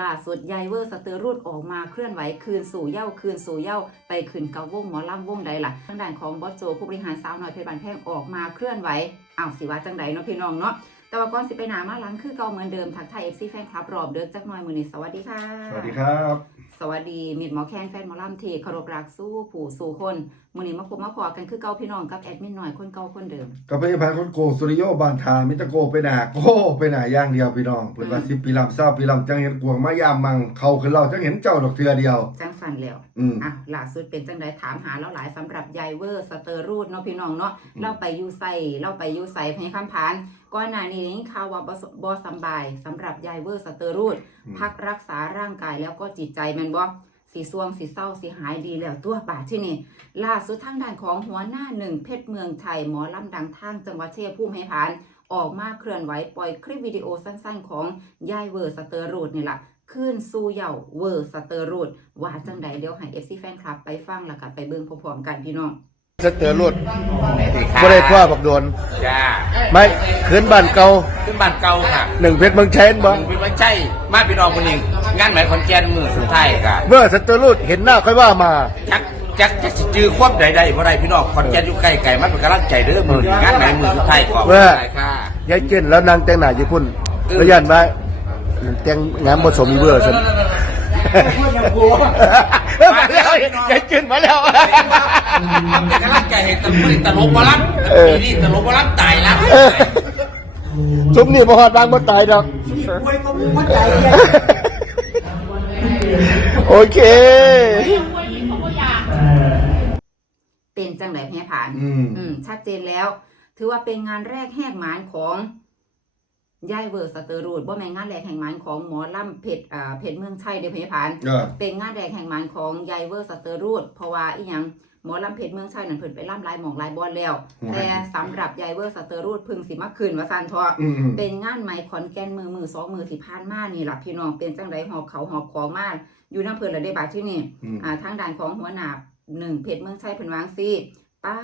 ล่าสุดยายเวอร์สเตอร์รูดออกมาเคลื่อนไหวคืนสู่เย่าคืนสู่เย่าไปคืนเกาวงหมอลำวงใดล่ะทางด้านของบอสโจผู้บริหารสาวน้อยเพชรบานแพงออกมาเคลื่อนไหวอ้าวสิว่าจังใดเนาะพี่น้องเนาะแต่ว่าก่อนสิไปหนามาหลังคือเก่าเหมือนเดิมทักทายเอฟซีแฟนคลับรอบเดิกจักหน่อยมือนี้สวัสดีค่ะ สวัสดีครับ สวัสดีมิดหมอแคนแฟนหมอลำที่เคารพรักสู้ผู้สู่คนมือนี้มาพบมาพอกันคือเก่าพี่น้องกับแอดมินหน่อยคนเก่าคนเดิมกับพยาบาลคนโกงสุริโยบานทามิตรโกไปหนาโกไปหนาอย่างเดียวพี่น้องเปิดว่าอืมสิบปีลำเศร้าปีลำจังเห็นกวงมายามมังเขาคือเราจังเห็นเจ้าดอกเทือเดียว จังสันแล้วอืมอะล่าสุดเป็นจังไดถามหาแล้วหลายสำหรับยายเวอร์สเตอร์รูดเนาะพี่น้องเนาะอืมเราไปอยูไซเราไปอยูไซพญคำพาน ก่อนหน้านี้ได้ยินข่าวว่าบ่สบ่สำบายสำหรับยายเวอร์สเตอร์รูดอืมพักรักษาร่างกายแล้วก็จิตใจแมันบ่สีสวงสีเศร้าสีหายดีแล้วตัวป่าที่นี่ล่าสุดทางด้านของหัวหน้าหนึ่งเพชรเมืองชัยหมอลำดังทางจังหวัดชัยภูมิให้ผาน ออกมาเคลื่อนไหวปล่อยคลิปวิดีโอสั้นๆ ของยายเวอร์สเตอร์รูดนี่แหละขึ้นสู่เหย่าเวอร์สเตอร์รูดว่าจังใดเดี๋ยวให้เอฟซีแฟนคลับไปฟังแล้วก็ไปเบิ่งพร้อมๆกันพี่น้อง สเตอร์รุดบ่ได้คว้าบักโดน จ้าไม่คืนบ้านเก่าขึ้นบ้านเก่าค่ะหนึ่งเพชรเมืองเชนบ่มึงเป็นว่าใจมาพี่น้องคนหนึ่งงานหมายคอนแกนมือสุดท้ายค่ะเมื่อสเตอร์รุดเห็นหน้าค่อยว่ามา จักจักจะสิจื้อความใดๆบ่ได้พี่น้องคอนแกนอยู่ใกล้ไก่มันเป็นกำลังใจเด้อมืองานหมายมือสุดท้ายของว่าได้ค่ะ ยายเจนแล้วนางแต่งหน้าญี่ปุ่นแล้วยันว่าแต่งงานผสมอีเวอร์ซั่น มาแล้วยายเจนมาแล้วมันเป็นกำลังใจให้ตำรวจตลกบ่รับเออปีนี้ตลกบ่รับตายแล้วซุมนี่บ่ฮอดบางบ่ตายดอกโอเค เป็นจังไดแพ้ผ่านอืมอืมชัดเจนแล้ว ถือว่าเป็นงานแรกแหกหมานของ ยายเวอร์สเตอร์รูดบ่แม่นงานแรกแห่งหมานของหมอลำเพชรอ่าเพชรเมืองชัยเด้อพญผ่านเออเป็นงานแรกแห่งหมานของยายเวอร์สเตอร์รูดเพราะว่าอีหยังหมอลำเพชรเมืองชัยนั่นเพิ่นไปล่ำลายหมองลายบอลแล้ว แต่สำหรับยายเวอร์สเตอร์รูดเพึ่งสิมาคืนว่าซั่นเถาะอืมอืมเป็นงานไหมขอนแก่นมือมือสองมือที่ผ่านมานี่ล่ะพี่น้องเป็นจังไดหอบเขาหอบของมาอยู่น้ำเพิ่นละได้บาดที่นี่อืมอ่าทางด้านของหัวหน้าหนึ่งเพชรเมืองชัยเพิ่นวาจังซี่ ป้า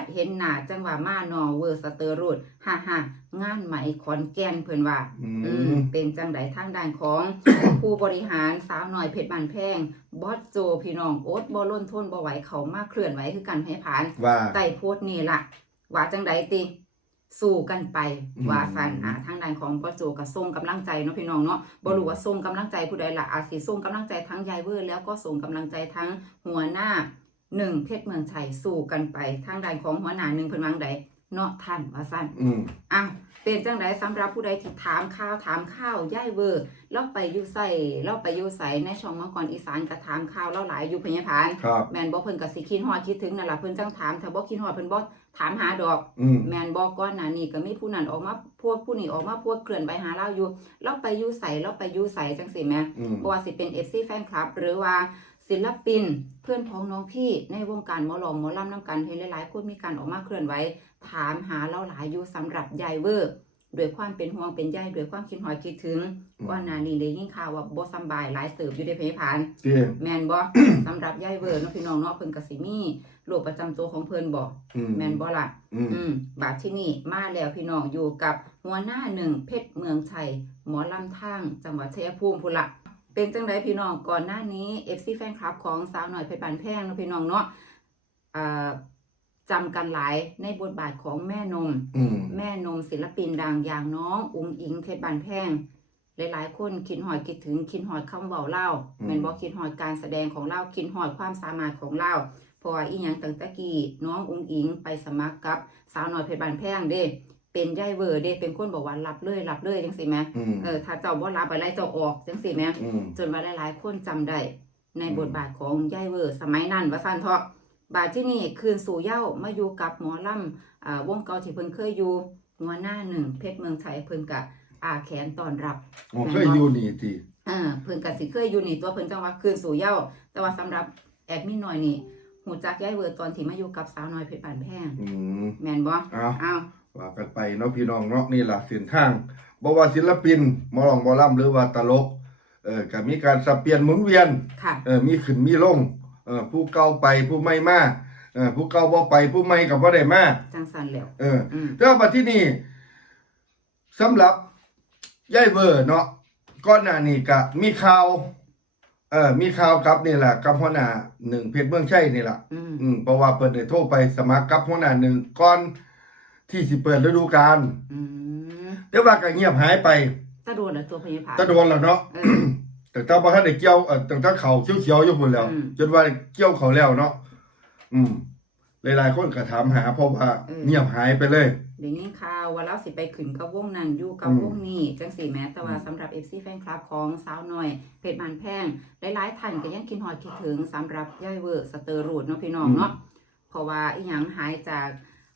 ดเห็นหน้าจังหวะมานอเวอร์สเตอร์รูดฮ่าฮ่างานไหมขอนแก่นเพิ่นว่า อือืมมเป็นจังไดทางด้านของ ผู้บริหารสาวหน่อยเพชรบานแพงบอสโจพี่น้องโอ๊ตบ่ล้นทนบ่ไหวเขามาเคลื่อนไหวคือกันให้ผ่านว่าไต่โพสต์นี่ล่ะ ว่าจังไดติสู้กันไปอืมว่าสันอ่าทางด้านของบอสโจก็ส่งกำลังใจเนาะพี่น้องเนาะบ่รู้ว่าส่งกำลังใจผู้ใดล่ะอาจสิส่งกำลังใจทั้งยายเวอร์แล้วก็ส่งกำลังใจทั้งหัวหน้า หนึ่งเพชรเมืองชัยสู้กันไปทางด้านของหัวหน้าหนึ่งเพิ่นวาจั่งใดเนาะท่านว่าซั่นอืมอ้าวเป็นจังไดสำหรับผู้ใดที่ถามข่าวถามข่าวย่ายเวอร์เราไปอยู่ใส่เราไปอยู่ใส่ในช่องมังกรอีสานก็ถามข่าวเราหลายอยู่พญาพานครับแมนบ่เพิ่นก็สิคิดฮอดคิดถึงนั่นล่ะเพิ่นจังถามถ้าบ่คิดฮอดเพิ่นบ่ถามหาดอก อืมแมนบ่ก่อนหน้านี้ก็มีผู้นั้นออกมาโพดผู้นี้ออกมาโพดเคลื่อนไปหาเราอยู่เราไปอยู่ใส่เราไปอยู่ใส่จังซี่แหมอืม บ่ว่าสิเป็น FC แฟนคลับ หรือว่า ศิลปิน เพื่อนพ้องน้องพี่ในวงการหมอลองหมอลำนํกันเห็นหลายๆคนมีการออกมาเคลื่อนไหวถามหาเราหลายอยู่สำหรับยายเวอร์ด้วยความเป็นห่วงเป็นใยด้วยความคิดฮอดคิดถึงก่อนหน้านี้ได้ยินข่าวว่าบ่สำบายหลายเติบอยู่ในเพพานเตี้ยแมนบ่สำหรับยายเวอร์เนาะพี่น้องเนาะเพิ่นก็สิมีโรคประจำตัวของเพิ่นบ่อืมแมนบ่ล่ะอืมอืมบาดที่นี่มาแล้วพี่น้องอยู่กับหัวหน้าหนึ่งเพชรเมืองชัยหมอลำทางจังหวัดชัยภูมิพุ่นละ เป็นจังไดพี่น้องก่อนหน้านี้ FC แฟนคลับของสาวหน่อยเพชรบานแพงเนาะพี่น้องเนาะอ่าจำกันหลายในบทบาทของแม่นมอืมแม่นมศิลปินดังอย่างน้อง อุงอิงเพชรบานแพงหลายๆคนคิดหอดคิดถึงคิดหอดคำเว้าเล่าอืมแม่นบอกคิดหอดการแสดงของเล่าคิดหอดความสามารถของเล่าเพราะว่าอีหยังตั้งแต่กี้น้องอุงอิงไปสมัครกับสาวน้อยเพชรบานแพงเด้ เป็นย่ายเวอร์เด้เป็นคนบอกว่ารับเลยรับเลยจังสิแหมอืมเออถ้าเจ้าบ่รับไปไล่เจ้าออกจังสิแหมอืมจนว่าหลายๆคนจำได้ในอืมบทบาทของย่ายเวอร์สมัยนั้นว่าซั่นเถาะบาดที่นี่คืนสู่เหย้ามาอยู่กับหมอลำอ่าวงเก่าที่เพิ่นเคยอยู่หัวหน้าหนึ่งเพชรเมืองไทยเพิ่นกะอาแขนต้อนรับโอ้เคยอยู่นี่ติอ่าเพิ่นกะสิเคยอยู่นี่ตัวเพิ่นจังว่าคืนสู่เหย้าแต่ว่าสำหรับแอดมินน้อยนี่หูจักย่ายเวอร์ตอนที่มาอยู่กับสาวน้อยเพชรบานแพงอืมแม่นบ่เอาอ้าว ว่ากันไปเนาะพี่น้องเนาะนี่ล่ะเส้นทางบ่ว่าศิลปินหมอร้องหมอลำหรือว่าตลกเออก็มีการสับเปลี่ยนหมุนเวียนค่ะเออมีขึ้นมีลงเออผู้เก่าไปผู้ใหม่มาเออผู้เก่าบ่ไปผู้ใหม่ก็บ่ได้มาจังสันแล้วเอออืมแต่ว่าบัดที่นี่สำหรับยายเวอร์เนาะก้อนหน้านี้ก็มีข่าวเออมีข่าวกับนี่แหละกับหัวหน้าหนึ่งเพชรเมืองชัยนี่แหละอืมอืมเพราะว่าเปิดได้โทรไปสมัครกับหัวหน้าหนึ่งก่อน ที่สิเปิดฤดูกาลอืมแต่ว่าก็เงียบหายไปตาโดนแล้วตัวพยาผาแตะโดนแล้วเนาะ เออแต่ถ้าบ่ทันได้เกี่ยวเอ่อตั้งแต่เขาเขียวๆอยู่พุ่นแล้ว อืมจนว่าเกี่ยวเขาแล้วเนาะอืม หลายๆคนก็ถามหาเพราะว่าเออเงียบหายไปเลย เดี๋ยวนี้ข่าวว่าเราสิไปขึ้นกับวงนั้นอยู่กับอืมวงนี้จังสี่แม้แต่ว่าสำหรับ FC แฟนคลับของสาวน้อยเพชรบานแพงหลายๆท่านก็ยังคิดฮอดคิดถึงสำหรับย่อยเวอร์สเตอร์รูดเนาะพี่น้องเนาะเพราะว่าอีหยังหายจาก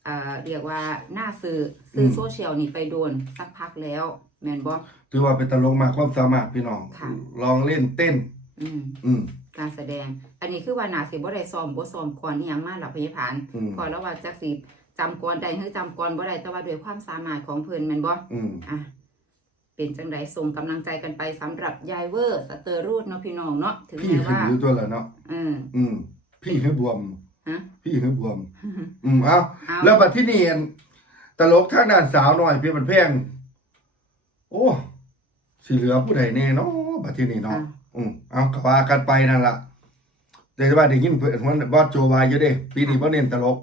เอ่อเรียกว่าหน้าสื่อสื่อโซเชียลนี่ไปโดนสักพักแล้วแม่นบ่ถือว่าเป็นตลกมากความสามารถพี่น้องค่ะลองเล่นเต้น อืมอืมการแสดง อันนี้คือว่านาสิบ่ได้ซ้อมบ่ซ้อมก่อนอีหยังมาหลับพยาผานอืมพอแล้วว่าจักสิจำก่อนได้หรือจำก่อนบ่ได้แต่ว่าด้วยความสามารถของเพิ่นแม่นบ่อืมอะเป็นจังไดส่งกำลังใจกันไปสำหรับยายเวอร์สเตอร์รูดเนาะพี่น้องเนาะถึงพี่แม้ขึ้นว่าอยู่ตัวแล้วเนาะเอออืมพี่คือบวมฮะ พี่คือบวม อืมเอาเอาแล้วบัดที่นี่อันตลกทางด้านสาวหน่อยพี่มันแพงโอ้สิเหลือผู้ใดแน่เนาะบัดที่นี่เนาะอะ อืมเอาก็ว่ากันไปนั่นล่ะแต่ว่าได้ยินเพิ่นว่าบอสโจวายอยู่เด้ปีนี้บ่เน้นตลก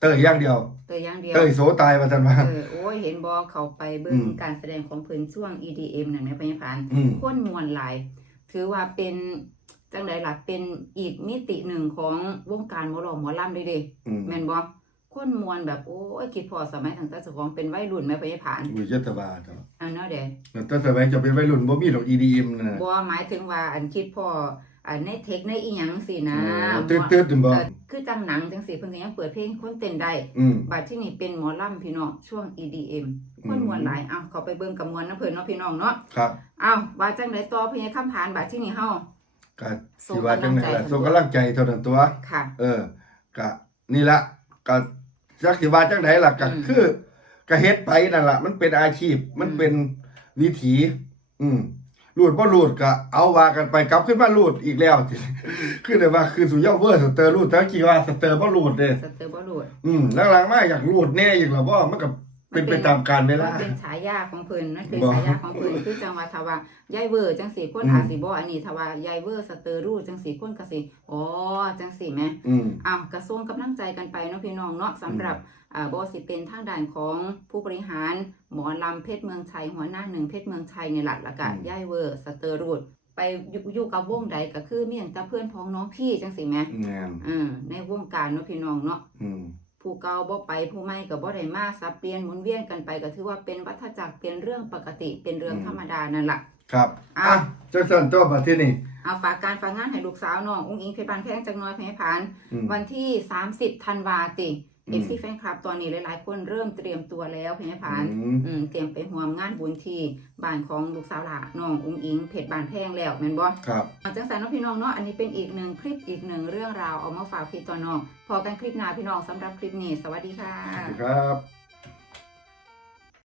เตยอย่างเดียว เตยอย่างเดียวเตยโสตายว่าซั่นว่า เออโอ้ย เห็นบ่เขาไปเบิ่อืงมการแสดงของเพิ่นช่วง EDM นั่นแหมพยาผานอืม คนมวลหลาย ถือว่าเป็น จังไดล่ะเป็นอีกมิติหนึ่งของวงการหมอลำหมอลำเลยเด้อืมแม่นบ่คนมวลแบบโอ้ยคิดพอสมัยตั้งแต่เจ้าของเป็นวัยรุ่นแม่พยาผานอุ้ยจัตบาดเนาะอันเนาะเด้แต่สมัยจะเป็นวัยรุ่นบ่มีดอก EDM น่ะบ่หมายถึงว่าอันคิดพออันในเทคในอีหยังสินะตื้อๆๆบ่เออคือจังหนังจังสิเพิ่นก็ยังเปิดเพลงให้คนเต้นได้อืมบัดที่นี่เป็นหมอลำพี่น้องช่วง EDM คนอืมมวนหลายเอ้าเขาไปเบิ่งกับมวนน้ำเพิ่นเนาะพี่น้องเนาะครับเอ้าว่าจังไดต่อพญาคำผานบัดที่นี่เฮา ก็สิว่าจังไดล่ะส่งกำลังใจเท่านั้นตัว ค่ะ เออก็นี่ละก็จักสิว่าจังไดล่ะก็อืมคือก็เฮ็ดไปนั่นล่ะ มันเป็นอาชีพ มันอืมเป็นวิถี อืมรูดบ่รูดก็เอาว่ากันไปกลับขึ้นมารูดอีกแล้วคือได้ว่าคือสุดยอดเวอร์สเตอร์รูดแต่กี่ว่าสเตอร์บ่รูดเด้สเตอร์บ่รูดอืมหลังๆมาอยากรูดแน่อีกแล้วบ่มันก็ เป็นไปตามกาลเวลา มันเป็นฉายาของเพิ่นนั่นเป็นบ่ ฉายาของเพิ่นคือจังว่าถ้าว่ายายเวอร์จังสี่คนอืมอาจสิบ่อันนี้ถ้าว่ายายเวอร์สเตอร์รูดจังสี่คนก็สิอ๋อจังสี่แหม อืมอ้าวกระทรวงกำลังใจกันไปเนาะพี่น้องเนาะสำหรับอ่าบสิเป็นทางด้านของผู้บริหารหมอลำเพชรเมืองชัยหัวหน้าหนึ่งเพชรเมืองชัยในหลักละกันอืม ย่ายเวอร์สเตอร์รูดไปอยู่อยู่กับวงใดก็คือเมียงแต่เพื่อนพ้องน้องพี่จังสิแหม่แม่นอืมในวงการเนาะพี่น้องเนาะอืม ผู้เก่าบ่ไปผู้ใหม่ก็บ่ได้มาสับเปลี่ยนหมุนเวียนกันไปก็ถือว่าเป็นวัฏจักรเป็นเรื่องปกติเป็นเรื่องธรรมดานั่นล่ะครับอะอะจังซั่นตัวบัดที่นี่เอาฝากการฝากงานให้ลูกสาวน้องอุ้งอิงเพชรบานแพงจักหน้อยแพงผ่านอืมวันที่ 30ธันวาติอื เอมฟซีแฟนคลับตอนนี้หลายๆ คนเริ่มเตรียมตัวแล้วเพียงผ่านอืมอืมเตรียมไปห่วมงานบุญที่บ้านของลูกสาวหลาน้องอุ้งอิงเพชรบานแพงแล้วแม่นบ่ครับเอาจังสันเน้องพี่น้องเนาะอันนี้เป็นอีกหนึ่งคลิปอีกหนึ่งเรื่องราวเอามาฝากพี่ต่อน้องพอกันคลิปหน้าพี่น้องสำหรับคลิปนี้ สวัสดีค่ะครับ